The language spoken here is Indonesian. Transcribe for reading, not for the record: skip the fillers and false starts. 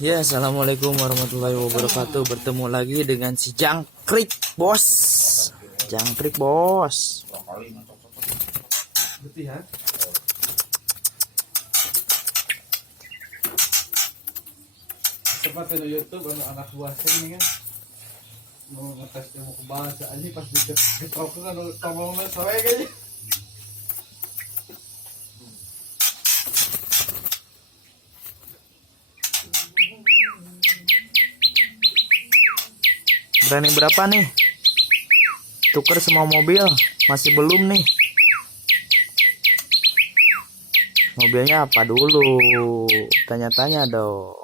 Ya, assalamualaikum warahmatullahi wabarakatuh. Bertemu lagi dengan si Jangkrik, bos. Jangkrik, bos. Betul ya. Sempat di YouTube anak buah saya ini kan mau ngetes ilmu kebahasaan ini pas di telepon kan ngomongnya sore kayaknya. Berani berapa nih? Tuker semua mobil. Masih belum nih. Mobilnya apa dulu? Tanya-tanya dong.